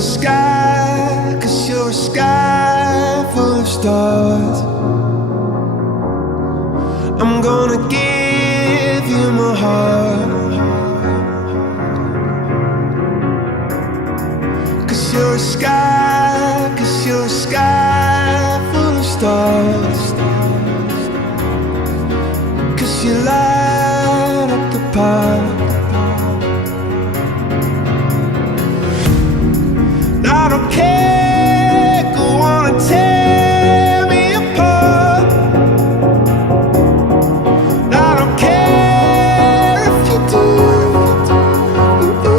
a sky, 'cause you're a sky full of stars. I'm gonna give you my heart, 'cause you're a sky